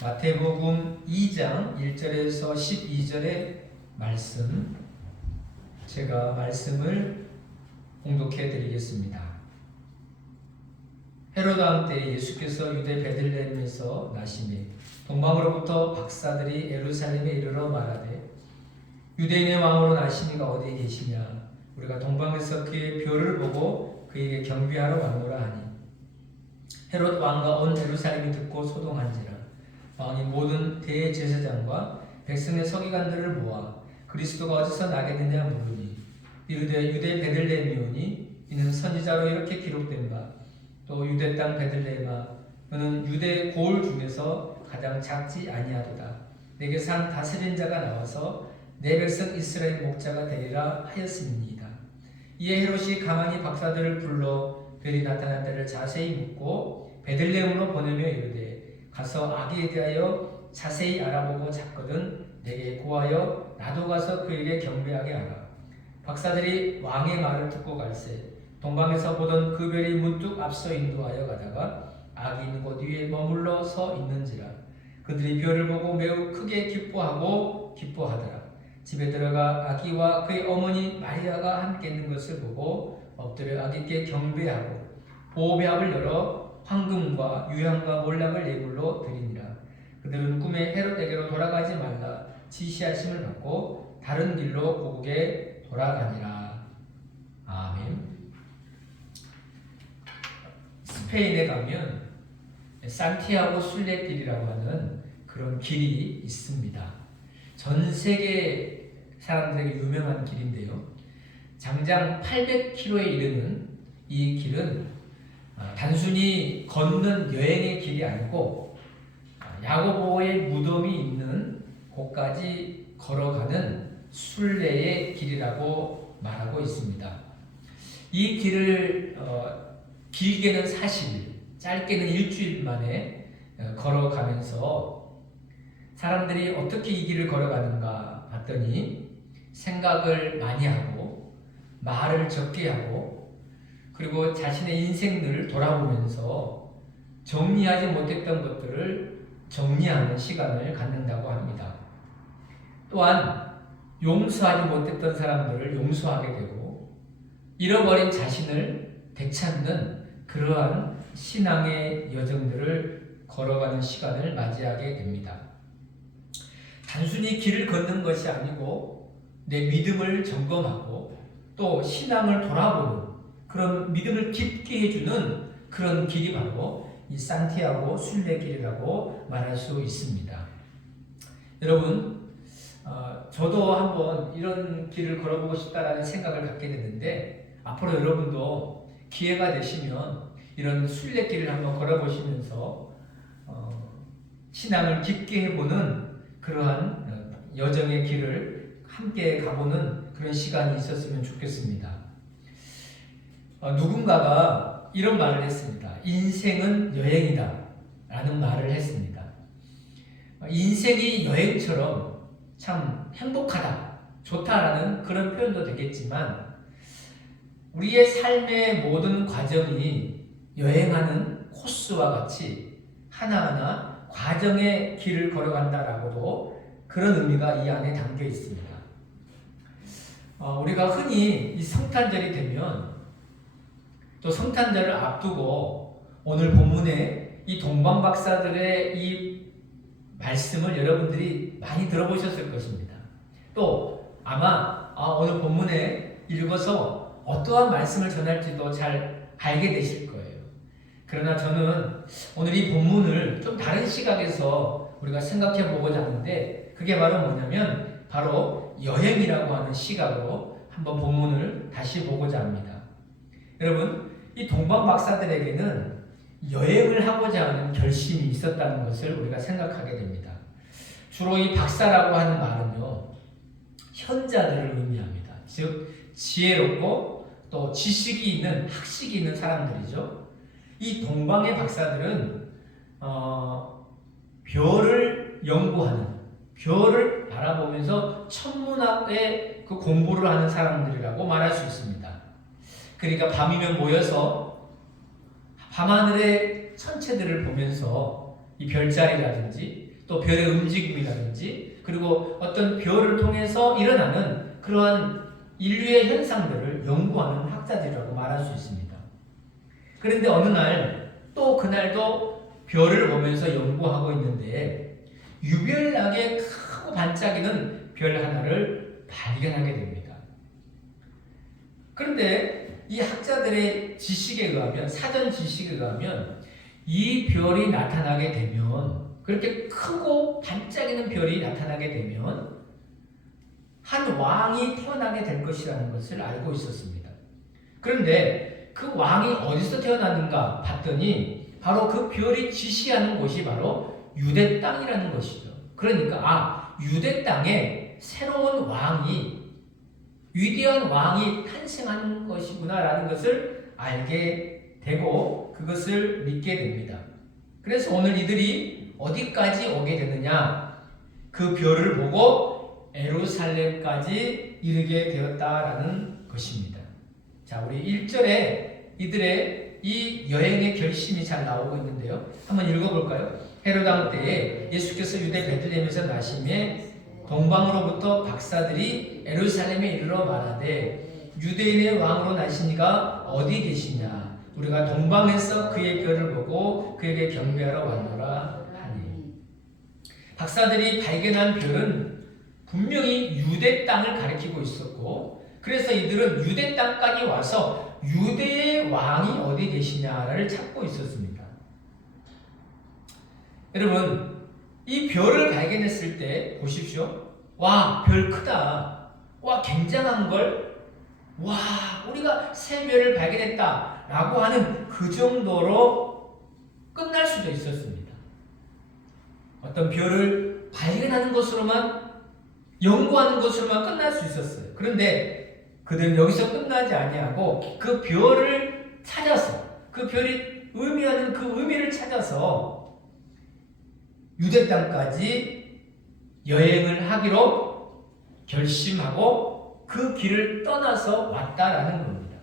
마태복음 2장 1절에서 12절의 말씀, 제가 말씀을 봉독해 드리겠습니다. 헤로드 왕 때 예수께서 유대 베들레헴에서 나시매 동방으로부터 박사들이 예루살렘에 이르러 말하되 유대인의 왕으로 나시니가 어디에 계시냐? 우리가 동방에서 그의 벼를 보고 그에게 경배하러 왔노라 하니 헤롯 왕과 온 예루살렘이 듣고 소동한지라. 왕이 모든 대제사장과 백성의 서기관들을 모아 그리스도가 어디서 나겠느냐 물으니 이르되 유대 베들레헴이오니 이는 선지자로 이렇게 기록된 바 또 유대 땅 베들레헴아 너는 유대 고을 중에서 가장 작지 아니하도다. 내게 산 다스린 자가 나와서 내 백성 이스라엘 목자가 되리라 하였음이니이다. 이에 헤롯이 가만히 박사들을 불러 별이 나타난 때를 자세히 묻고 베들레헴으로 보내며 이르되 가서 아기에 대하여 자세히 알아보고 찾거든 내게 고하여 나도 가서 그에게 경배하게 하라. 박사들이 왕의 말을 듣고 갈새 동방에서 보던 그 별이 문득 앞서 인도하여 가다가 아기 있는 곳 위에 머물러 서 있는지라. 그들이 별을 보고 매우 크게 기뻐하더라. 집에 들어가 아기와 그의 어머니 마리아가 함께 있는 것을 보고 엎드려 아기께 경배하고 보배합을 열어 황금과 유향과 몰락을 예물로 드리니라. 그들은 꿈에 헤롯에게로 돌아가지 말라 지시하심을 받고 다른 길로 고국에 돌아가니라. 아멘. 스페인에 가면 산티아고 순례길이라고 하는 그런 길이 있습니다. 전 세계 사람들에게 유명한 길인데요. 장장 800km에 이르는 이 길은 단순히 걷는 여행의 길이 아니고 야고보의 무덤이 있는 곳까지 걸어가는 순례의 길이라고 말하고 있습니다. 이 길을 길게는 40일, 짧게는 일주일 만에 걸어가면서 사람들이 어떻게 이 길을 걸어가는가 봤더니 생각을 많이 하고 말을 적게 하고 그리고 자신의 인생을 돌아보면서 정리하지 못했던 것들을 정리하는 시간을 갖는다고 합니다. 또한 용서하지 못했던 사람들을 용서하게 되고 잃어버린 자신을 되찾는 그러한 신앙의 여정들을 걸어가는 시간을 맞이하게 됩니다. 단순히 길을 걷는 것이 아니고 내 믿음을 점검하고 또 신앙을 돌아보는 그런 믿음을 깊게 해주는 그런 길이 바로 이 산티아고 순례길이라고 말할 수 있습니다. 여러분, 저도 한번 이런 길을 걸어보고 싶다라는 생각을 갖게 됐는데 앞으로 여러분도 기회가 되시면 이런 순례길을 한번 걸어보시면서 신앙을 깊게 해보는 그러한 여정의 길을 함께 가보는 그런 시간이 있었으면 좋겠습니다. 누군가가 이런 말을 했습니다. 인생은 여행이다 라는 말을 했습니다. 인생이 여행처럼 참 행복하다, 좋다라는 그런 표현도 되겠지만 우리의 삶의 모든 과정이 여행하는 코스와 같이 하나하나 과정의 길을 걸어간다라고도 그런 의미가 이 안에 담겨 있습니다. 우리가 흔히 이 성탄절이 되면 또 성탄절을 앞두고 오늘 본문에 이 동방박사들의 이 말씀을 여러분들이 많이 들어보셨을 것입니다. 또 아마 오늘 본문에 읽어서 어떠한 말씀을 전할지도 잘 알게 되실 거예요. 그러나 저는 오늘 이 본문을 좀 다른 시각에서 우리가 생각해 보고자 하는데 그게 바로 뭐냐면 바로 여행이라고 하는 시각으로 한번 본문을 다시 보고자 합니다. 여러분, 이 동방 박사들에게는 여행을 하고자 하는 결심이 있었다는 것을 우리가 생각하게 됩니다. 주로 이 박사라고 하는 말은요, 현자들을 의미합니다. 즉 지혜롭고 또 지식이 있는, 학식이 있는 사람들이죠. 이 동방의 박사들은 별을 연구하는, 별을 바라보면서 천문학의 그 공부를 하는 사람들이라고 말할 수 있습니다. 그러니까 밤이면 모여서 밤하늘의 천체들을 보면서 이 별자리라든지 또 별의 움직임이라든지 그리고 어떤 별을 통해서 일어나는 그러한 인류의 현상들을 연구하는 학자들이라고 말할 수 있습니다. 그런데 어느 날 또 그날도 별을 보면서 연구하고 있는데 유별나게 크고 반짝이는 별 하나를 발견하게 됩니다. 그런데 이 학자들의 지식에 의하면, 사전 지식에 의하면 이 별이 나타나게 되면, 그렇게 크고 반짝이는 별이 나타나게 되면 한 왕이 태어나게 될 것이라는 것을 알고 있었습니다. 그런데 그 왕이 어디서 태어났는가 봤더니 바로 그 별이 지시하는 곳이 바로 유대 땅이라는 것이죠. 그러니까 유대 땅에 새로운 왕이, 위대한 왕이 탄생하는 것이구나라는 것을 알게 되고 그것을 믿게 됩니다. 그래서 오늘 이들이 어디까지 오게 되느냐, 그 별을 보고 예루살렘까지 이르게 되었다라는 것입니다. 자, 우리 1절에 이들의 이 여행의 결심이 잘 나오고 있는데요. 한번 읽어볼까요? 헤롯 왕 때에 예수께서 유대 베들레헴에서 나심에 동방으로부터 박사들이 예루살렘에 이르러 말하되 유대인의 왕으로 나시니가 어디 계시냐? 우리가 동방에서 그의 별을 보고 그에게 경배하러 왔노라 하니. 박사들이 발견한 별은 분명히 유대 땅을 가리키고 있었고, 그래서 이들은 유대 땅까지 와서 유대의 왕이 어디 계시냐를 찾고 있었습니다. 여러분, 이 별을 발견했을 때 보십시오. 와, 별 크다. 와, 굉장한 걸. 와, 우리가 새 별을 발견했다 라고 하는 그 정도로 끝날 수도 있었습니다. 어떤 별을 발견하는 것으로만, 연구하는 것으로만 끝날 수 있었어요. 그런데 그들은 여기서 끝나지 아니하고 그 별을 찾아서, 그 별이 의미하는 그 의미를 찾아서 유대 땅까지 여행을 하기로 결심하고 그 길을 떠나서 왔다라는 겁니다.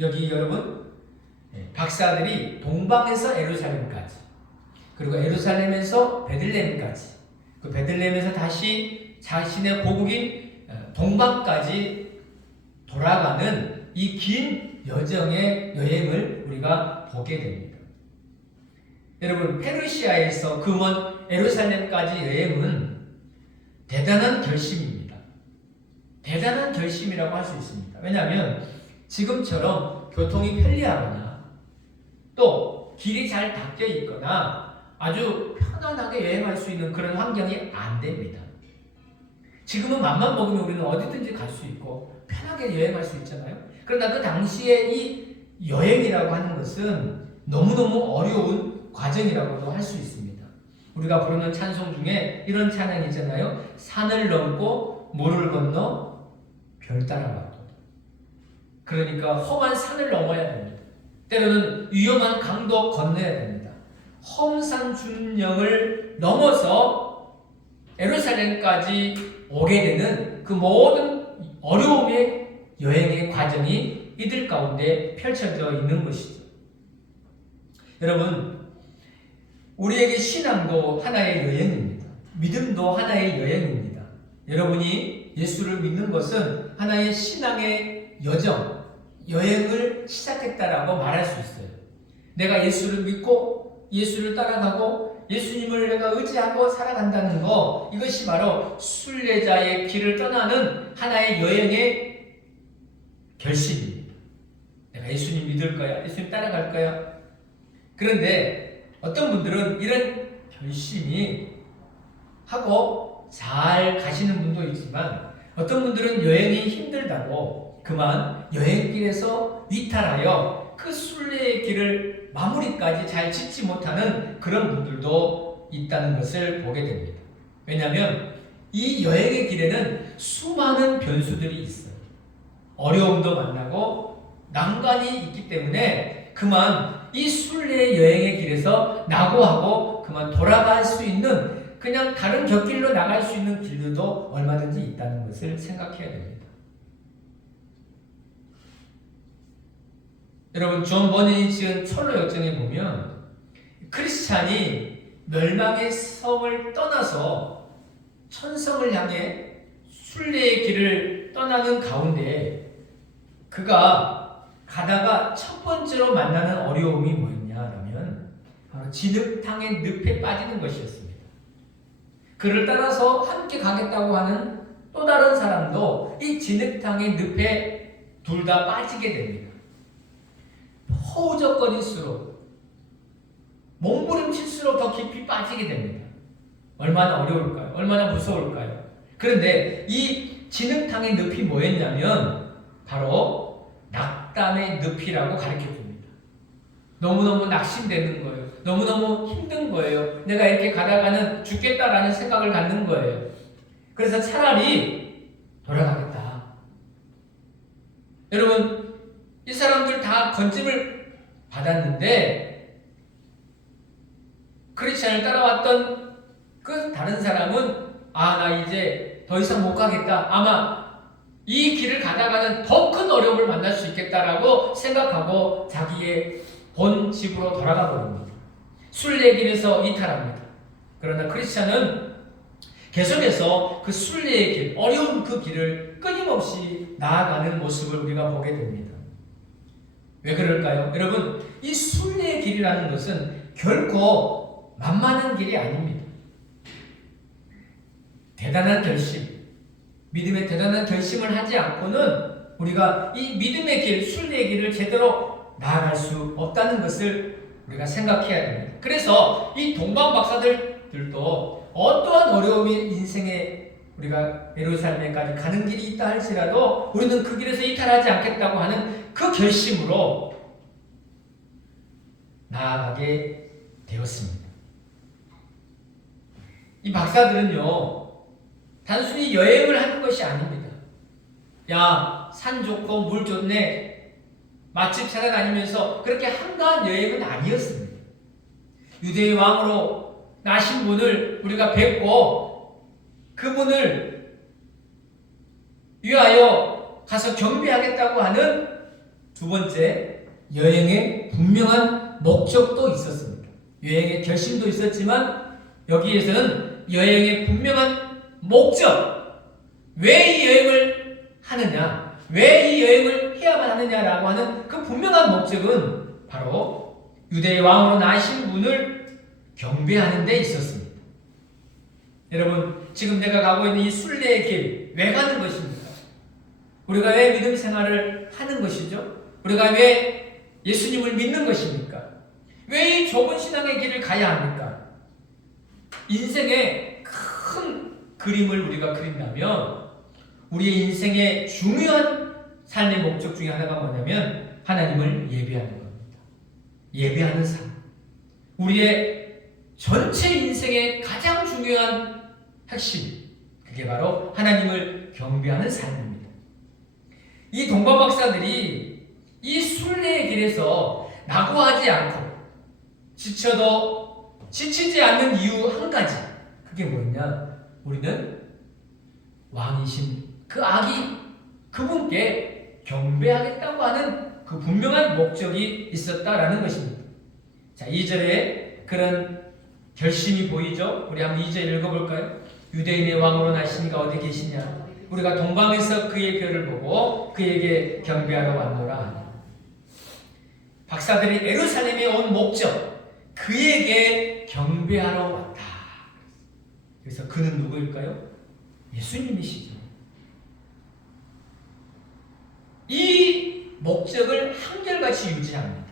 여기 여러분, 박사들이 동방에서 예루살렘까지, 그리고 예루살렘에서 베들레헴까지, 그 베들레헴에서 다시 자신의 고국인 동방까지 돌아가는 이 긴 여정의 여행을 우리가 보게 됩니다. 여러분, 페르시아에서 그 먼 예루살렘까지 여행은 대단한 결심입니다. 대단한 결심이라고 할 수 있습니다. 왜냐하면 지금처럼 교통이 편리하거나 또 길이 잘 닦여 있거나 아주 편안하게 여행할 수 있는 그런 환경이 안 됩니다. 지금은 맘만 먹으면 우리는 어디든지 갈 수 있고 편하게 여행할 수 있잖아요. 그러나 그 당시에 이 여행이라고 하는 것은 너무너무 어려운 과정이라고도 할 수 있습니다. 우리가 부르는 찬송 중에 이런 찬양이 있잖아요. 산을 넘고 물을 건너 별 따라가도. 그러니까 험한 산을 넘어야 됩니다. 때로는 위험한 강도 건너야 됩니다. 험산 준령을 넘어서 예루살렘까지 오게 되는 그 모든 어려움의 여행의 과정이 이들 가운데 펼쳐져 있는 것이죠. 여러분, 우리에게 신앙도 하나의 여행입니다. 믿음도 하나의 여행입니다. 여러분이 예수를 믿는 것은 하나의 신앙의 여정, 여행을 시작했다라고 말할 수 있어요. 내가 예수를 믿고 예수를 따라가고 예수님을 내가 의지하고 살아간다는 거, 이것이 바로 순례자의 길을 떠나는 하나의 여행의 결심입니다. 내가 예수님 믿을 거야, 예수님 따라갈 거야. 그런데 어떤 분들은 이런 결심이 하고 잘 가시는 분도 있지만 어떤 분들은 여행이 힘들다고 그만 여행길에서 이탈하여 그 순례의 길을 마무리까지 잘 짓지 못하는 그런 분들도 있다는 것을 보게 됩니다. 왜냐하면 이 여행의 길에는 수많은 변수들이 있어요. 어려움도 만나고 난관이 있기 때문에 그만 이 순례 여행의 길에서 낙오하고 그만 돌아갈 수 있는, 그냥 다른 곁길로 나갈 수 있는 길들도 얼마든지 있다는 것을 생각해야 됩니다. 여러분, 존 버닌이 지은 철로 역정에 보면 크리스찬이 멸망의 성을 떠나서 천성을 향해 순례의 길을 떠나는 가운데 그가 가다가 첫 번째로 만나는 어려움이 뭐였냐라면 바로 진흙탕의 늪에 빠지는 것이었습니다. 그를 따라서 함께 가겠다고 하는 또 다른 사람도 이 진흙탕의 늪에 둘 다 빠지게 됩니다. 허우적거릴수록 몸부림칠수록 더 깊이 빠지게 됩니다. 얼마나 어려울까요? 얼마나 무서울까요? 그런데 이 진흙탕의 늪이 뭐였냐면 바로 낙담의 늪이라고 가르쳐줍니다. 너무너무 낙심되는 거예요. 너무너무 힘든 거예요. 내가 이렇게 가다가는 죽겠다라는 생각을 갖는 거예요. 그래서 차라리 돌아가겠다. 여러분, 이 사람들 다 건짐을 받았는데 크리스찬을 따라왔던 그 다른 사람은 나 이제 더 이상 못 가겠다. 아마 이 길을 가다가는 더 큰 어려움을 만날 수 있겠다라고 생각하고 자기의 본 집으로 돌아가 버립니다. 순례의 길에서 이탈합니다. 그러나 크리스찬은 계속해서 그 순례의 길, 어려운 그 길을 끊임없이 나아가는 모습을 우리가 보게 됩니다. 왜 그럴까요? 여러분, 이 순례의 길이라는 것은 결코 만만한 길이 아닙니다. 대단한 결심, 믿음의 대단한 결심을 하지 않고는 우리가 이 믿음의 길, 순례의 길을 제대로 나아갈 수 없다는 것을 우리가 생각해야 됩니다. 그래서 이 동방 박사들도 어떠한 어려움이 인생에 우리가 예루살렘까지 가는 길이 있다 할지라도 우리는 그 길에서 이탈하지 않겠다고 하는 그 결심으로 나아가게 되었습니다. 이 박사들은요, 단순히 여행을 하는 것이 아닙니다. 야, 산 좋고 물 좋네, 맛집 찾아다니면서 그렇게 한가한 여행은 아니었습니다. 유대의 왕으로 나신 분을 우리가 뵙고 그분을 위하여 가서 경배하겠다고 하는 두 번째 여행의 분명한 목적도 있었습니다. 여행의 결심도 있었지만 여기에서는 여행의 분명한 목적, 왜 이 여행을 하느냐, 왜 이 여행을 해야만 하느냐라고 하는 그 분명한 목적은 바로 유대의 왕으로 나신 분을 경배하는 데 있었습니다. 여러분, 지금 내가 가고 있는 이 순례의 길, 왜 가는 것입니까? 우리가 왜 믿음 생활을 하는 것이죠? 우리가 왜 예수님을 믿는 것입니까? 왜 이 좁은 신앙의 길을 가야 합니까? 인생의 큰 그림을 우리가 그린다면 우리의 인생의 중요한 삶의 목적 중에 하나가 뭐냐면 하나님을 예배하는 겁니다. 예배하는 삶. 우리의 전체 인생의 가장 중요한 핵심, 그게 바로 하나님을 경배하는 삶입니다. 이 동방 박사들이 이 순례의 길에서 낙오하지 않고 지쳐도 지치지 않는 이유 한 가지, 그게 뭐냐? 우리는 왕이신 그 아기 그분께 경배하겠다고 하는 그 분명한 목적이 있었다라는 것입니다. 자, 2절에 그런 결심이 보이죠? 우리 한번 2절 읽어볼까요? 유대인의 왕으로 나시니가 어디 계시냐? 우리가 동방에서 그의 별을 보고 그에게 경배하러 왔노라. 박사들이 예루살렘에 온 목적, 그에게 경배하러 왔다. 그래서 그는 누구일까요? 예수님이시죠. 이 목적을 한결같이 유지합니다.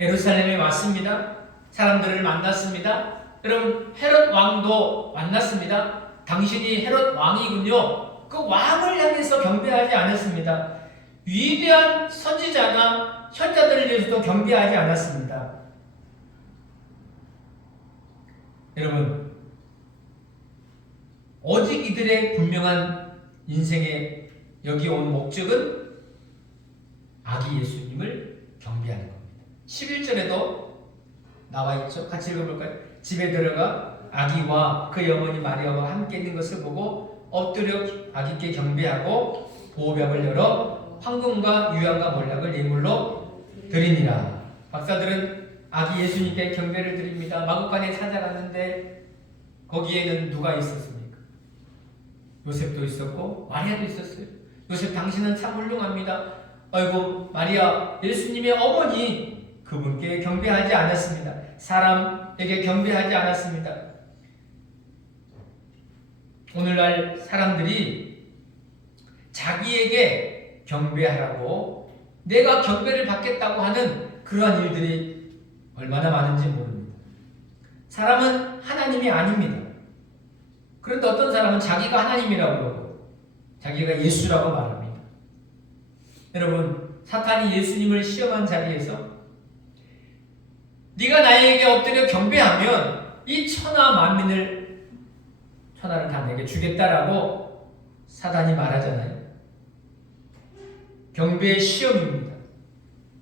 예루살렘에 왔습니다. 사람들을 만났습니다. 여러분, 헤롯 왕도 만났습니다. 당신이 헤롯 왕이군요. 그 왕을 향해서 경배하지 않았습니다. 위대한 선지자나 현자들을 위해서도 경배하지 않았습니다. 여러분, 오직 이들의 분명한 인생에 여기 온 목적은 아기 예수님을 경배하는 겁니다. 11절에도 나와 있죠. 같이 읽어볼까요? 집에 들어가 아기와 그의 어머니 마리아와 함께 있는 것을 보고 엎드려 아기께 경배하고 보호벽을 열어 황금과 유향과 몰락을 예물로 드리니라. 박사들은 아기 예수님께 경배를 드립니다. 마구간에 찾아갔는데 거기에는 누가 있었습니까? 요셉도 있었고 마리아도 있었어요. 요셉 당신은 참 훌륭합니다. 아이고 마리아 예수님의 어머니 그분께 경배하지 않았습니다. 사람에게 경배하지 않았습니다. 오늘날 사람들이 자기에게 경배하라고 내가 경배를 받겠다고 하는 그러한 일들이 얼마나 많은지 모릅니다. 사람은 하나님이 아닙니다. 그런데 어떤 사람은 자기가 하나님이라고 그러고 자기가 예수라고 말합니다. 여러분, 사탄이 예수님을 시험한 자리에서 네가 나에게 엎드려 경배하면 이 천하 만민을 천하를 다 내게 주겠다라고 사단이 말하잖아요. 경배의 시험입니다.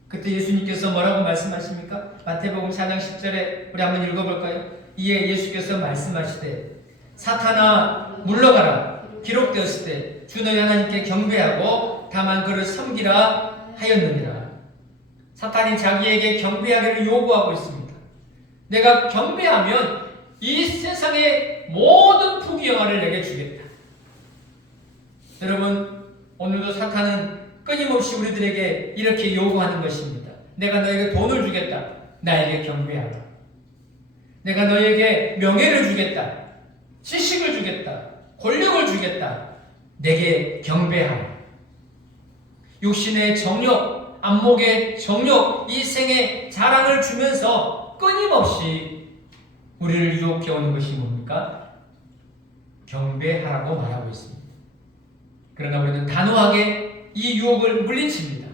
그때 예수님께서 뭐라고 말씀하십니까? 마태복음 4장 10절에 우리 한번 읽어볼까요? 이에 예수께서 말씀하시되 사탄아 물러가라. 기록되었을 때 주 너희 하나님께 경배하고 다만 그를 섬기라 하였느니라. 사탄이 자기에게 경배하기를 요구하고 있습니다. 내가 경배하면 이 세상의 모든 부귀영화를 내게 주겠다. 여러분, 오늘도 사탄은 끊임없이 우리들에게 이렇게 요구하는 것입니다. 내가 너에게 돈을 주겠다. 나에게 경배하라. 내가 너에게 명예를 주겠다. 지식을 주겠다. 권력을 주겠다. 내게 경배하라. 육신의 정욕, 안목의 정욕, 이 생의 자랑을 주면서 끊임없이 우리를 유혹해오는 것이 뭡니까? 경배하라고 말하고 있습니다. 그러나 우리는 단호하게 이 유혹을 물리칩니다.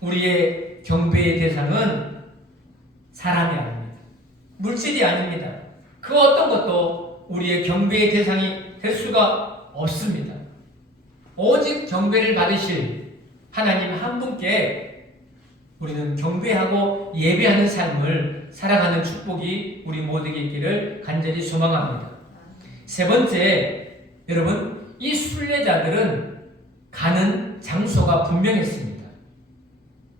우리의 경배의 대상은 사람이 아닙니다. 물질이 아닙니다. 그 어떤 것도 우리의 경배의 대상이 될 수가 없습니다. 오직 경배를 받으실 하나님 한 분께 우리는 경배하고 예배하는 삶을 살아가는 축복이 우리 모두에게 있기를 간절히 소망합니다. 세 번째, 여러분, 이 순례자들은 가는 장소가 분명했습니다.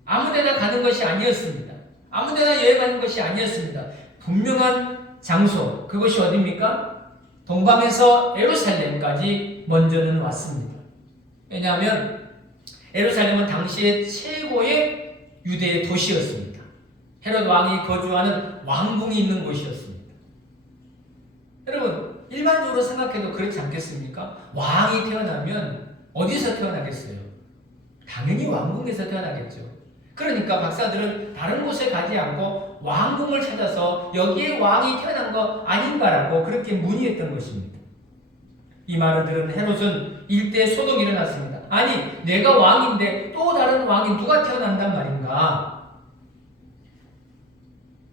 아무데나 가는 것이 아니었습니다. 아무데나 여행하는 것이 아니었습니다. 분명한 장소, 그것이 어디입니까? 동방에서 예루살렘까지 먼저는 왔습니다. 왜냐하면 예루살렘은 당시의 최고의 유대의 도시였습니다. 헤롯 왕이 거주하는 왕궁이 있는 곳이었습니다. 여러분, 일반적으로 생각해도 그렇지 않겠습니까? 왕이 태어나면 어디서 태어나겠어요? 당연히 왕궁에서 태어나겠죠. 그러니까 박사들은 다른 곳에 가지 않고 왕궁을 찾아서 여기에 왕이 태어난 거 아닌가라고 그렇게 문의했던 것입니다. 이 말을 들은 헤롯은 일대 소동이 일어났습니다. 아니, 내가 왕인데 또 다른 왕이 누가 태어난단 말인가?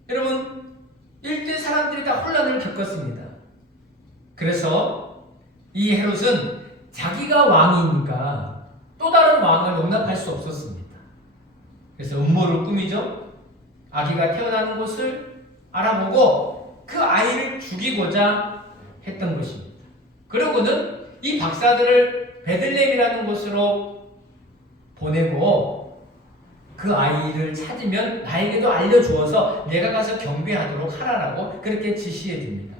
여러분, 일대 사람들이 다 혼란을 겪었습니다. 그래서 이 헤롯은 자기가 왕이니까 또 다른 왕을 용납할 수 없었습니다. 그래서 음모를 꾸미죠. 아기가 태어나는 곳을 알아보고 그 아이를 죽이고자 했던 것입니다. 그러고는 이 박사들을 베들레헴이라는 곳으로 보내고 그 아이를 찾으면 나에게도 알려주어서 내가 가서 경배하도록 하라라고 그렇게 지시해 줍니다.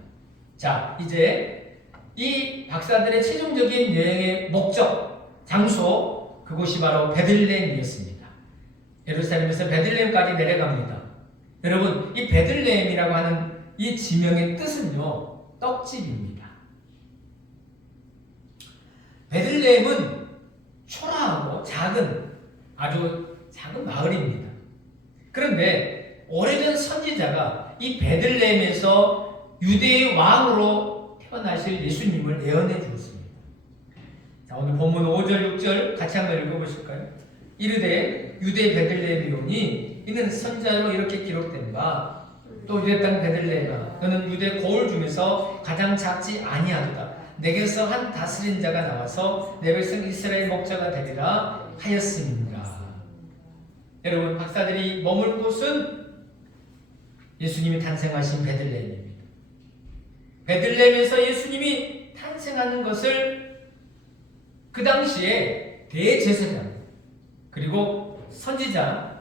자, 이제 이 박사들의 최종적인 여행의 목적, 장소, 그곳이 바로 베들레헴이었습니다. 예루살렘에서 베들레헴까지 내려갑니다. 여러분, 이 베들레헴이라고 하는 이 지명의 뜻은요, 떡집입니다. 베들레헴은 초라하고 아주 작은 마을입니다. 그런데 오래전 선지자가 이 베들레헴에서 유대의 왕으로 태어나실 예수님을 예언해 주었습니다. 자, 오늘 본문 5절, 6절 같이 한번 읽어보실까요? 이르되 유대 베들레헴이오니 이는 선지자로 이렇게 기록된 바 또 유대 땅 베들레헴아 너는 유대 고을 중에서 가장 작지 아니하도다. 내게서 한 다스린 자가 나와서 내 백성 이스라엘 목자가 되리라 하였습니다. 여러분, 박사들이 머물 곳은 예수님이 탄생하신 베들레헴입니다. 베들레헴에서 예수님이 탄생하는 것을 그 당시에 대제사장 그리고 선지자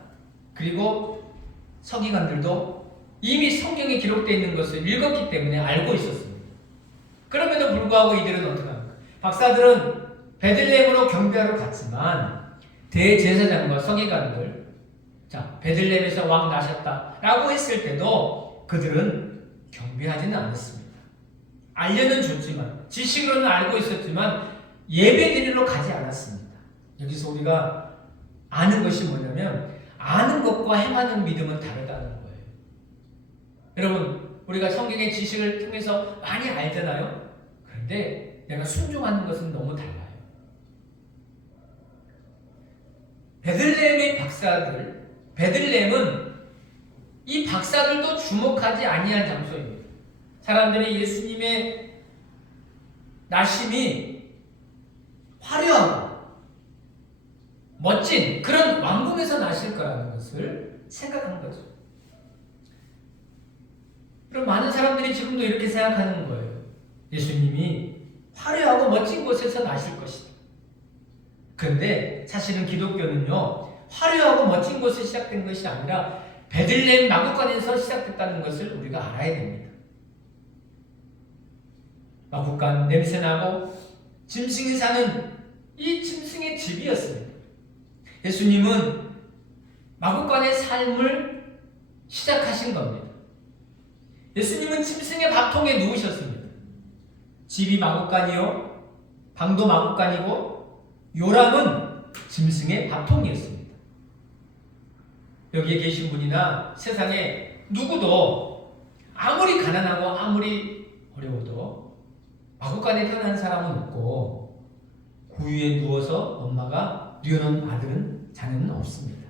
그리고 서기관들도 이미 성경에 기록되어 있는 것을 읽었기 때문에 알고 있었습니다. 그럼에도 불구하고 이들은 어떻게 합니까? 박사들은 베들레헴으로 경배하러 갔지만 대제사장과 서기관들, 자, 베들레헴에서 왕 나셨다라고 했을 때도 그들은 경배하지는 않았습니다. 알려는 줬지만, 지식으로는 알고 있었지만 예배드리러 가지 않았습니다. 여기서 우리가 아는 것이 뭐냐면 아는 것과 행하는 믿음은 다르다는 거예요. 여러분, 우리가 성경의 지식을 통해서 많이 알잖아요. 그런데 내가 순종하는 것은 너무 달라요. 베들레헴의 박사들, 베들레헴은 이 박사들도 주목하지 아니한 장소입니다. 사람들이 예수님의 나심이 화려하고 멋진 그런 왕궁에서 나실 거라는 것을 생각한 거죠. 그럼 많은 사람들이 지금도 이렇게 생각하는 거예요. 예수님이 화려하고 멋진 곳에서 나실 것이다. 그런데 사실은 기독교는요, 화려하고 멋진 곳에서 시작된 것이 아니라 베들레헴 마구간에서 시작됐다는 것을 우리가 알아야 됩니다. 마구간 냄새나고 짐승이 사는 이 짐승의 집이었습니다. 예수님은 마구간의 삶을 시작하신 겁니다. 예수님은 짐승의 밥통에 누우셨습니다. 집이 마구간이요, 방도 마구간이고 요람은 짐승의 밥통이었습니다. 여기에 계신 분이나 세상에 누구도 아무리 가난하고 아무리 어려워도 마구간에 태어난 사람은 없고 구유에 누워서 엄마가 뉘어놓은 자녀는 없습니다.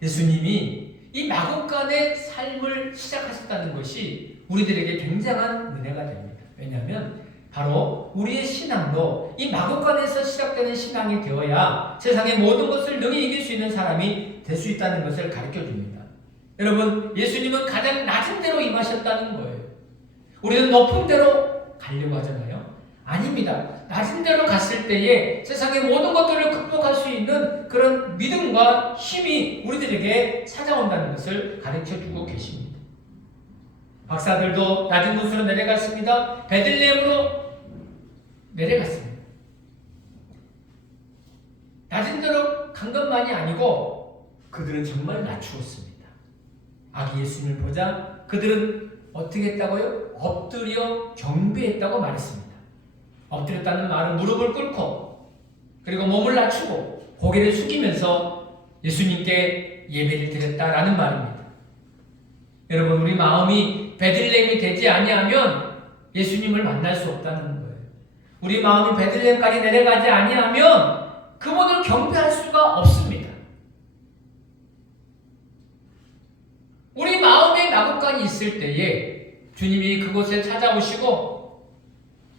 예수님이 이 마구간의 삶을 시작하셨다는 것이 우리들에게 굉장한 은혜가 됩니다. 왜냐하면 바로 우리의 신앙도 이 마구간에서 시작되는 신앙이 되어야 세상의 모든 것을 능히 이길 수 있는 사람이 될 수 있다는 것을 가르쳐 줍니다. 여러분, 예수님은 가장 낮은 데로 임하셨다는 거예요. 우리는 높은 데로 가려고 하잖아요. 아닙니다. 낮은 데로 갔을 때에 세상의 모든 것들을 극복할 수 있는 그런 믿음과 힘이 우리들에게 찾아온다는 것을 가르쳐 주고 계십니다. 박사들도 낮은 곳으로 내려갔습니다. 베들레헴으로 내려갔습니다. 낮은 데로 간 것만이 아니고 그들은 정말 낮추었습니다. 아기 예수님을 보자 그들은 어떻게 했다고요? 엎드려 경배했다고 말했습니다. 엎드렸다는 말은 무릎을 꿇고 그리고 몸을 낮추고 고개를 숙이면서 예수님께 예배를 드렸다라는 말입니다. 여러분, 우리 마음이 베들레헴이 되지 아니하면 예수님을 만날 수 없다는 거예요. 우리 마음이 베들레헴까지 내려가지 아니하면 그분을 경배할 수가 없습니다. 우리 마음에 마구간이 있을 때에 주님이 그곳에 찾아오시고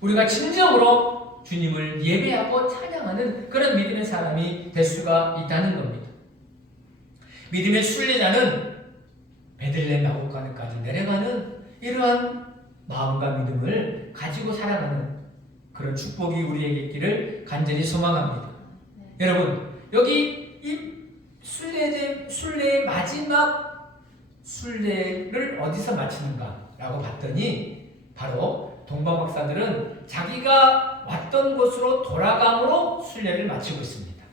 우리가 진정으로 주님을 예배하고 찬양하는 그런 믿음의 사람이 될 수가 있다는 겁니다. 믿음의 순례자는 베들레헴 마구간까지 내려가는 이러한 마음과 믿음을 가지고 살아가는 그런 축복이 우리에게 있기를 간절히 소망합니다. 여러분, 여기 이 순례의 마지막 순례를 어디서 마치는가라고 봤더니 바로 동방박사들은 자기가 왔던 곳으로 돌아감으로 순례를 마치고 있습니다.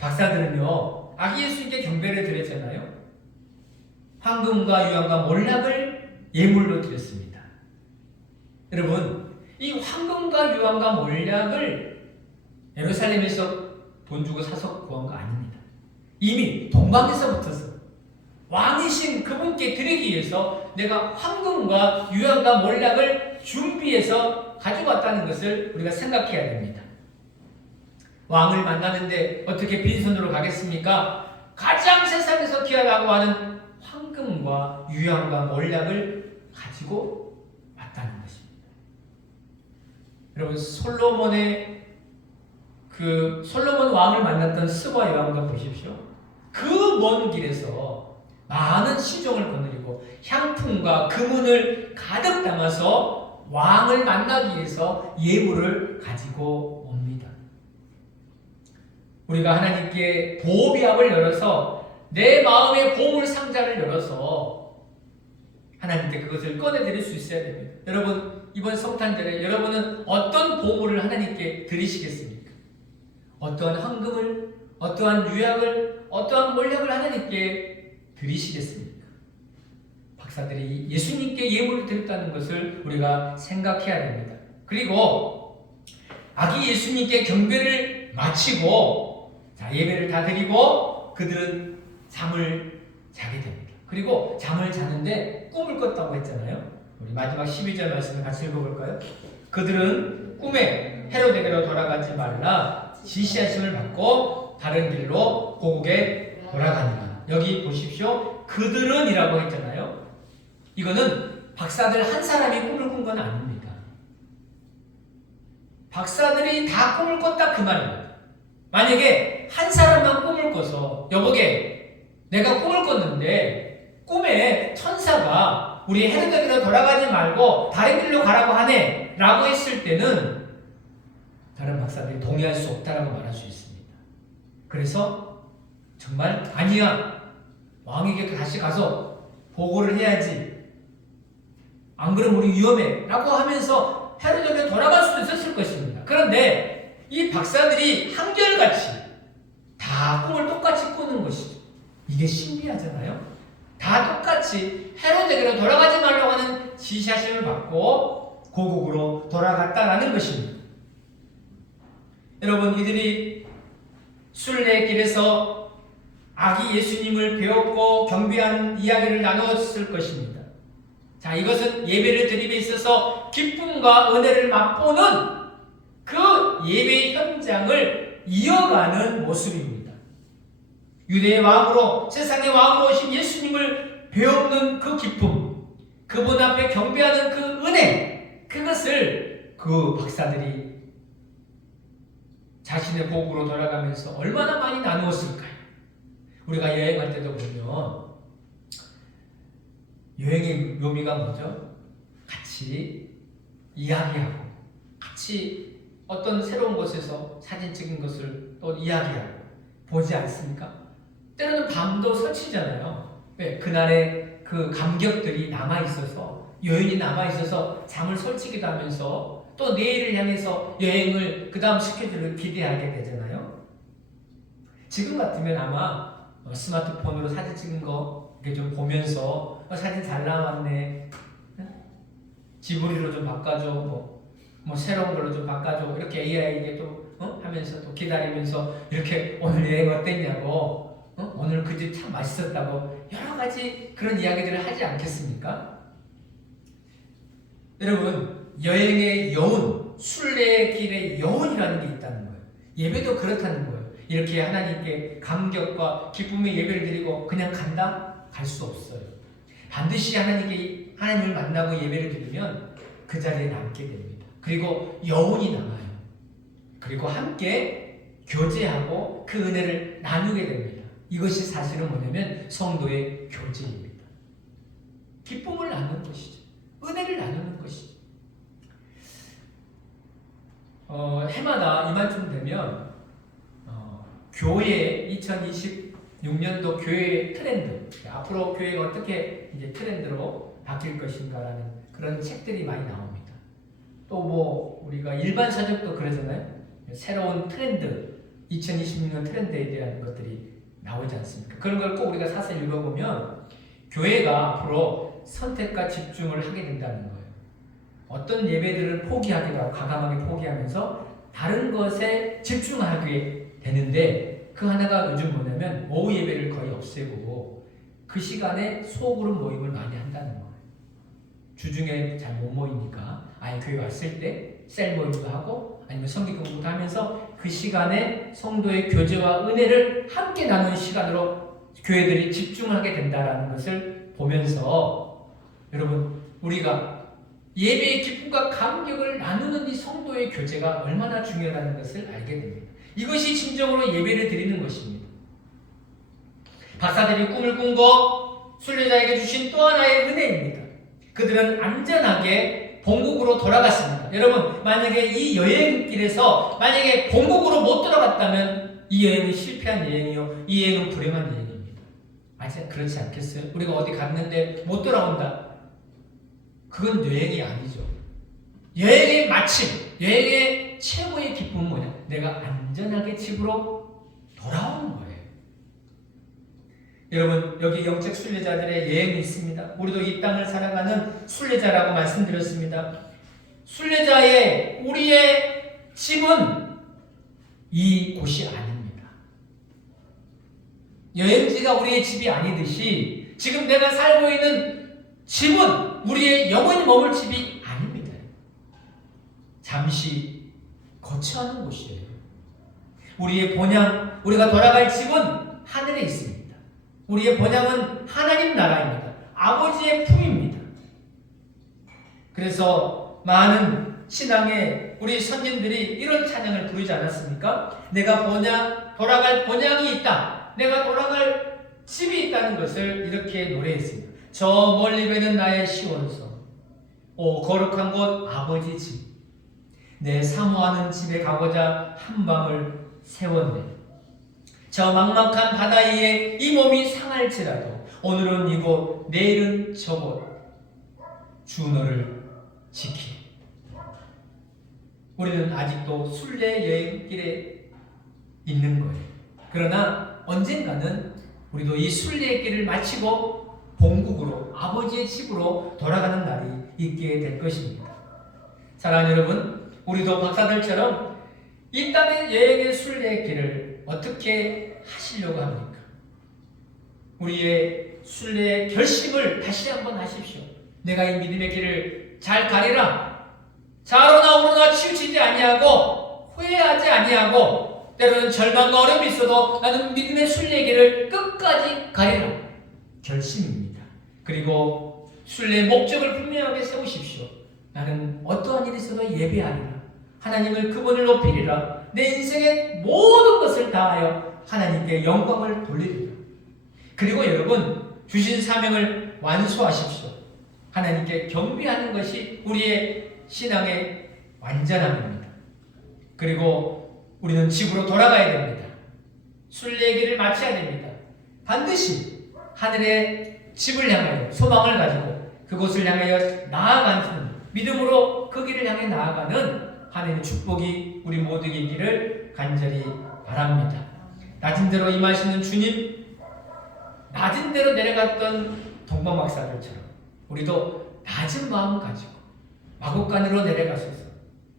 박사들은요, 아기 예수님께 경배를 드렸잖아요. 황금과 유황과 몰락을 예물로 드렸습니다. 여러분, 이 황금과 유황과 몰락을 예루살렘에서 돈 주고 사서 구한 거 아닙니다. 이미 동방에서부터 왕이신 그분께 드리기 위해서 내가 황금과 유황과 몰락을 준비해서 가져왔다는 것을 우리가 생각해야 됩니다. 왕을 만나는데 어떻게 빈손으로 가겠습니까? 가장 세상에서 귀하다고 하는 황금과 유황과 몰락을 가지고 왔다는 것입니다. 여러분, 솔로몬 왕을 만났던 스바 여왕과 보십시오. 그 먼 길에서 많은 시종을 거느리고 향품과 금은을 가득 담아서 왕을 만나기 위해서 예물을 가지고 옵니다. 우리가 하나님께 보호비합을 열어서 내 마음의 보물 상자를 열어서 하나님께 그것을 꺼내드릴 수 있어야 됩니다. 여러분, 이번 성탄절에 여러분은 어떤 보물을 하나님께 드리시겠습니까? 어떠한 황금을, 어떠한 유약을, 어떠한 몰약을 하나님께 드리시겠습니까? 박사들이 예수님께 예물을 드렸다는 것을 우리가 생각해야 됩니다. 그리고 아기 예수님께 경배를 마치고 예배를 다 드리고 그들은 잠을 자게 됩니다. 그리고 잠을 자는데 꿈을 꿨다고 했잖아요. 우리 마지막 12절 말씀을 같이 읽어볼까요? 그들은 꿈에 헤로데게로 돌아가지 말라 지시하심을 받고 다른 길로 고국에 돌아가니라. 여기 보십시오. 그들은 이라고 했잖아요. 이거는 박사들 한 사람이 꿈을 꾼 건 아닙니다. 박사들이 다 꿈을 꿨다 그 말입니다. 만약에 한 사람만 꿈을 꿔서 여보게 내가 꿈을 꿨는데 꿈에 천사가 우리 헤로데게로 돌아가지 말고 다른 길로 가라고 하네 라고 했을 때는 다른 박사들이 동의할 수 없다라고 말할 수 있습니다. 그래서 정말 아니야, 왕에게 다시 가서 보고를 해야지, 안 그러면 우리 위험해 라고 하면서 헤로데게로 돌아갈 수도 있었을 것입니다. 그런데 이 박사들이 한결같이 다 꿈을 똑같이 꾸는 것이죠. 이게 신비하잖아요. 다 똑같이 헤로데게로 돌아가지 말라고 하는 지시하심을 받고 고국으로 돌아갔다라는 것입니다. 여러분, 이들이 순례길에서 아기 예수님을 배웠고 경배하는 이야기를 나누었을 것입니다. 자, 이것은 예배를 드림에 있어서 기쁨과 은혜를 맛보는 그 예배 현장을 이어가는 모습입니다. 유대의 왕으로, 세상의 왕으로 오신 예수님을 배우는 그 기쁨, 그분 앞에 경배하는 그 은혜, 그것을 그 박사들이 자신의 고국으로 돌아가면서 얼마나 많이 나누었을까요? 우리가 여행할 때도 보면 여행의 묘미가 뭐죠? 같이 이야기하고 같이 어떤 새로운 곳에서 사진 찍은 것을 또 이야기하고 보지 않습니까? 때로는 밤도 설치잖아요. 왜? 그날의 그 감격들이 남아있어서, 여인이 남아있어서 잠을 설치기도 하면서 또 내일을 향해서 여행을 그 다음 스케줄을 기대하게 되잖아요. 지금 같으면 아마 스마트폰으로 사진 찍은 거 이렇게 좀 보면서 사진 잘 나왔네, 지브리로 좀 바꿔줘, 뭐 새로운 걸로 좀 바꿔줘, 이렇게 AI에게 또 하면서 또 기다리면서 이렇게 오늘 여행 어땠냐고, 오늘 그 집 참 맛있었다고 여러 가지 그런 이야기들을 하지 않겠습니까? 여러분, 여행의 여운, 순례의 길의 여운이라는 게 있다는 거예요. 예배도 그렇다는 거예요. 이렇게 하나님께 감격과 기쁨의 예배를 드리고 그냥 간다? 갈 수 없어요. 반드시 하나님을 만나고 예배를 드리면 그 자리에 남게 됩니다. 그리고 여운이 남아요. 그리고 함께 교제하고 그 은혜를 나누게 됩니다. 이것이 사실은 뭐냐면 성도의 교제입니다. 기쁨을 나누는 것이죠. 은혜를 나누는 것이죠. 해마다 이맘쯤 되면 교회 2026년도 교회의 트렌드, 앞으로 교회가 어떻게 이제 트렌드로 바뀔 것인가라는 그런 책들이 많이 나옵니다. 또 뭐 우리가 일반 사적도 그러잖아요. 새로운 트렌드, 2026년 트렌드에 대한 것들이 나오지 않습니까? 그런 걸 꼭 우리가 사서 읽어보면 교회가 앞으로 선택과 집중을 하게 된다는 거예요. 어떤 예배들을 포기하기도 하고 과감하게 포기하면서 다른 것에 집중하게 되는데, 그 하나가 요즘 뭐냐면 오후 예배를 거의 없애고 그 시간에 소그룹 모임을 많이 한다는 거예요. 주중에 잘 못 모이니까 아예 교회 왔을 때 셀 모임도 하고 아니면 성경 공부도 하면서 그 시간에 성도의 교제와 은혜를 함께 나누는 시간으로 교회들이 집중하게 된다는 것을 보면서 여러분, 우리가 예배의 기쁨과 감격을 나누는 이 성도의 교제가 얼마나 중요하다는 것을 알게 됩니다. 이것이 진정으로 예배를 드리는 것입니다. 박사들이 꿈을 꾼 것, 순례자에게 주신 또 하나의 은혜입니다. 그들은 안전하게 본국으로 돌아갔습니다. 여러분, 만약에 이 여행길에서 만약에 본국으로 못 돌아갔다면 이 여행은 실패한 여행이요, 이 여행은 불행한 여행입니다. 아직 그렇지 않겠어요? 우리가 어디 갔는데 못 돌아온다. 그건 여행이 아니죠. 여행의 마침, 여행의 최고의 기쁨은 뭐냐? 내가 안전하게 집으로 돌아오는 거예요. 여러분, 여기 영적 순례자들의 여행이 있습니다. 우리도 이 땅을 살아가는 순례자라고 말씀드렸습니다. 순례자의 우리의 집은 이 곳이 아닙니다. 여행지가 우리의 집이 아니듯이 지금 내가 살고 있는 집은 우리의 영원히 머물 집이 아닙니다. 잠시 거처하는 곳이에요. 우리의 본향, 우리가 돌아갈 집은 하늘에 있습니다. 우리의 본향은 하나님 나라입니다. 아버지의 품입니다. 그래서 많은 신앙의 우리 선진들이 이런 찬양을 부르지 않았습니까? 내가 돌아갈 본향이 있다. 내가 돌아갈 집이 있다는 것을 이렇게 노래했습니다. 저 멀리 배는 나의 시원성, 오 거룩한 곳 아버지 집, 내 사모하는 집에 가고자 한밤을 세웠네. 저 막막한 바다 위에 이 몸이 상할지라도 오늘은 이곳, 내일은 저곳, 주 너를 지키. 우리는 아직도 순례 여행길에 있는 거예요. 그러나 언젠가는 우리도 이 순례의 길을 마치고 본국으로, 아버지의 집으로 돌아가는 날이 있게 될 것입니다. 사랑하는 여러분, 우리도 박사들처럼 이 땅의 여행의 순례의 길을 어떻게 하시려고 합니까? 우리의 순례의 결심을 다시 한번 하십시오. 내가 이 믿음의 길을 잘 가리라. 좌로나 우로나 치우치지 아니하고 후회하지 아니하고 때로는 절망과 어려움이 있어도 나는 믿음의 순례의 길을 끝까지 가리라. 결심입니다. 그리고 순례의 목적을 분명하게 세우십시오. 나는 어떠한 일이 있어도 예배하리라. 하나님을 그분을 높이리라. 내 인생의 모든 것을 다하여 하나님께 영광을 돌리리라. 그리고 여러분, 주신 사명을 완수하십시오. 하나님께 경배하는 것이 우리의 신앙의 완전함입니다. 그리고 우리는 집으로 돌아가야 됩니다. 순례의 길을 마쳐야 됩니다. 반드시 하늘의 집을 향하여 소망을 가지고 그곳을 향하여 나아가는 믿음으로 그 길을 향해 나아가는 하나님의 축복이 우리 모두에게 있기를 간절히 바랍니다. 낮은 대로 임하시는 주님, 낮은 대로 내려갔던 동방박사들처럼 우리도 낮은 마음 가지고 마곡간으로 내려가셔서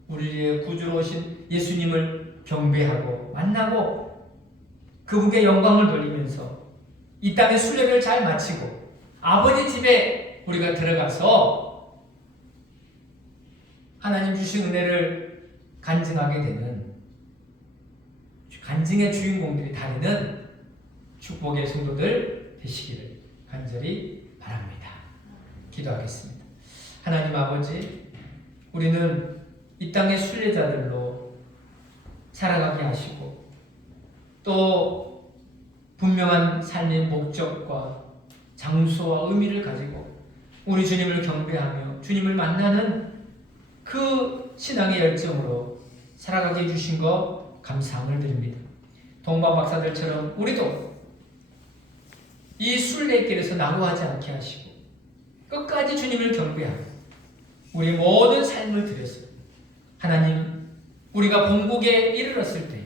우리의 구주로 오신 예수님을 경배하고 만나고 그분께 영광을 돌리면서 이 땅의 순례를 잘 마치고 아버지 집에 우리가 들어가서 하나님 주신 은혜를 간증하게 되는 간증의 주인공들이 다니는 축복의 성도들 되시기를 간절히 바랍니다. 기도하겠습니다. 하나님 아버지, 우리는 이 땅의 순례자들로 살아가게 하시고 또 분명한 삶의 목적과 장소와 의미를 가지고 우리 주님을 경배하며 주님을 만나는 그 신앙의 열정으로 살아가게 해주신 것 감사함을 드립니다. 동방박사들처럼 우리도 이 순례길에서 낙오하지 않게 하시고 끝까지 주님을 경배하고 우리 모든 삶을 들여서 하나님, 우리가 본국에 이르렀을 때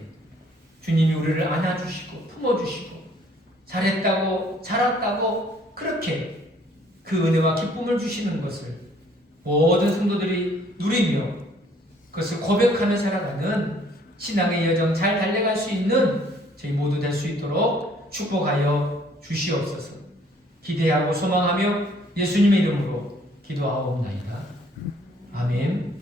주님이 우리를 안아주시고 품어주시고 잘했다고 잘했다고 그렇게 그 은혜와 기쁨을 주시는 것을 모든 성도들이 누리며 그것을 고백하며 살아가는 신앙의 여정 잘 달려갈 수 있는 저희 모두 될 수 있도록 축복하여 주시옵소서. 기대하고 소망하며 예수님의 이름으로 기도하옵나이다. 아멘.